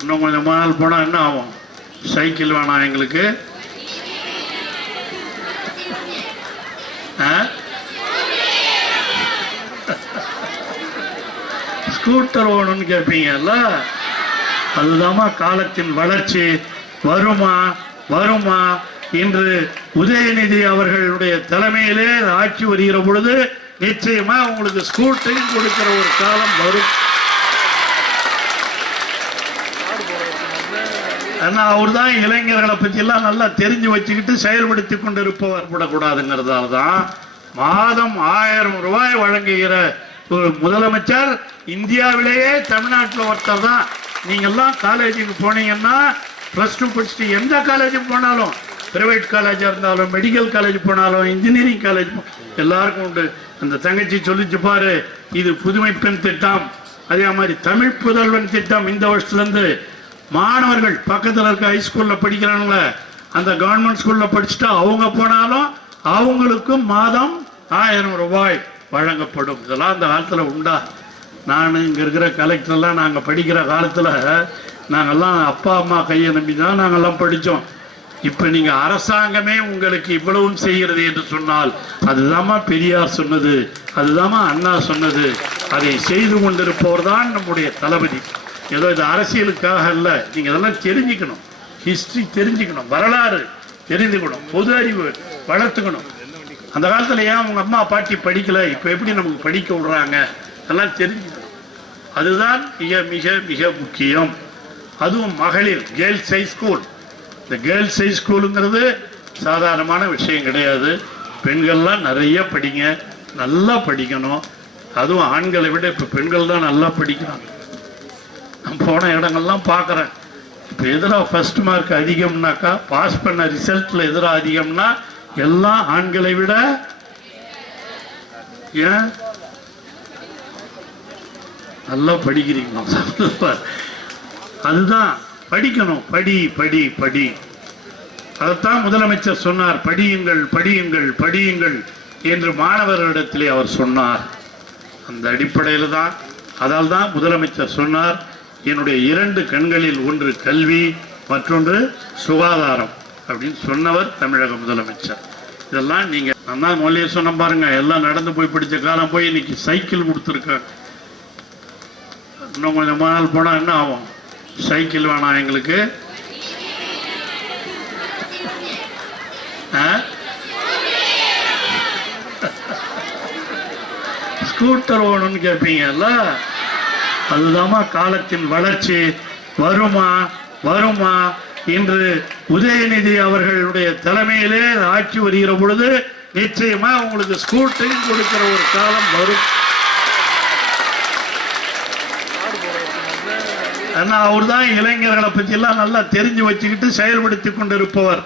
இன்னும் கொஞ்சம் நாள் போனால் என்ன ஆகும்? சைக்கிள் வேணாம் எங்களுக்கு, ஸ்கூட்டர் ஓணும்னு கேட்பீங்கல்ல. அதுதாம்மா காலத்தின் வளர்ச்சி. வருமா வருமா இன்று உதயநிதி அவர்களுடைய தலைமையிலே ஆட்சி வருகிற பொழுது நிச்சயமா உங்களுக்கு ஸ்கூட்டரையும் கொடுக்கிற ஒரு காலம் வரும். ஆனா அவர் தான் இளைஞர்களை பத்தி எல்லாம் நல்லா தெரிஞ்சு வச்சுக்கிட்டு செயல்படுத்தி கொண்டு இருப்பவர் விடக்கூடாதுங்கிறதால தான் மாதம் 1000 ரூபாய் வழங்குகிற ஒரு முதலமைச்சர் இந்தியாவிலேயே தமிழ்நாட்டில் ஒருத்தர் தான். நீங்க எல்லாம் காலேஜுக்கு போனீங்கன்னா +2 படிச்சுட்டு எந்த காலேஜுக்கு போனாலும், பிரைவேட் காலேஜா இருந்தாலும், மெடிக்கல் காலேஜ் போனாலும், இன்ஜினியரிங் காலேஜ் எல்லாருக்கும் உண்டு. அந்த தங்கச்சி சொல்லிச்சு பாரு, இது புதுமை பெண் திட்டம், அதே மாதிரி தமிழ் புதல்வன் திட்டம். இந்த வருஷத்துல இருந்து மாணவர்கள் பக்கத்தில் இருக்க ஹைஸ்கூல்ல படிக்கிறாங்கள, அந்த கவர்மெண்ட் ஸ்கூல்ல படிச்சுட்டா அவங்க போனாலும் அவங்களுக்கும் மாதம் 1000 ரூபாய் வழங்கப்படும். இதெல்லாம் அந்த காலத்துல உண்டா? நான் இங்க இருக்கிற கலெக்டர்லாம் நாங்க படிக்கிற காலத்துல நாங்கெல்லாம் அப்பா அம்மா கையை நம்பி தான் நாங்கெல்லாம் படித்தோம். இப்ப நீங்க அரசாங்கமே உங்களுக்கு இவ்வளவும் செய்கிறது என்று சொன்னால் அதுதாம்மா பெரியார் சொன்னது, அதுதாம்மா அண்ணா சொன்னது. அதை செய்து கொண்டிருப்பவர் தான் நம்முடைய தளபதி. ஏதோ இது அரசியலுக்காக அல்ல. நீங்க இதெல்லாம் தெரிஞ்சுக்கணும், ஹிஸ்டரி தெரிஞ்சுக்கணும், வரலாறு தெரிஞ்சுக்கணும், பொது அறிவு வளர்த்துக்கணும். அந்த காலத்துல ஏன் உங்க அம்மா பாட்டி படிக்கல, இப்ப எப்படி நமக்கு படிக்க விடுறாங்க, அதெல்லாம் தெரிஞ்சுக்கணும். அதுதான் மிக மிக மிக முக்கியம். அதுவும் மகளிர் கேர்ள்ஸ் ஹை ஸ்கூல். இந்த கேர்ள்ஸ் ஹை ஸ்கூலுங்கிறது சாதாரணமான விஷயம் கிடையாது. பெண்கள்லாம் நிறைய படிங்க, நல்லா படிக்கணும். அதுவும் ஆண்களை விட இப்போ பெண்கள் தான் நல்லா படிக்கிறாங்க. நான் போன இடங்கள்லாம் பார்க்குறேன். இப்போ எதிராக ஃபர்ஸ்ட் மார்க் அதிகம்னாக்கா, பாஸ் பண்ண ரிசல்ட்டில் எதிராக அதிகம்னா எல்லாம் ஆண்களை விட. ஏன் நல்லா படிக்கிறீங்களா? அதுதான் படிக்கணும். படி படி படி. அதைத்தான் முதலமைச்சர் சொன்னார், படியுங்கள் படியுங்கள் படியுங்கள் என்று மாணவர்களிடத்திலே அவர் சொன்னார். அந்த அடிப்படையில் தான், அதால் தான் முதலமைச்சர் சொன்னார், என்னுடைய 2 கண்களில் ஒன்று கல்வி, மற்றொன்று சுகாதாரம் அப்படின்னு சொன்னவர் தமிழக முதலமைச்சர். இதெல்லாம் நீங்க நான் தான் முதலே சொன்ன பாருங்க, எல்லாம் நடந்து போய் படித்த காலம் போய் இன்னைக்கு சைக்கிள் கொடுத்துருக்காங்க. இன்னும் கொஞ்சம் நாள் போனால் என்ன ஆகும்? சைக்கிள் வேணாம் எங்களுக்கு, ஸ்கூட்டர் ஓணும்னு கேட்பீங்கல்ல. அதுதாம்மா காலத்தின் வளர்ச்சி. வருமா வருமா இன்று உதயநிதி அவர்களுடைய தலைமையிலே ஆட்சி வருகிற பொழுது நிச்சயமா உங்களுக்கு ஸ்கூட்டரையும் கொடுக்கிற ஒரு காலம் வரும். ஆனா அவர் தான் இளைஞர்களை பத்தி எல்லாம் நல்லா தெரிஞ்சு வச்சுக்கிட்டு செயல்படுத்தி கொண்டு இருப்பவர்.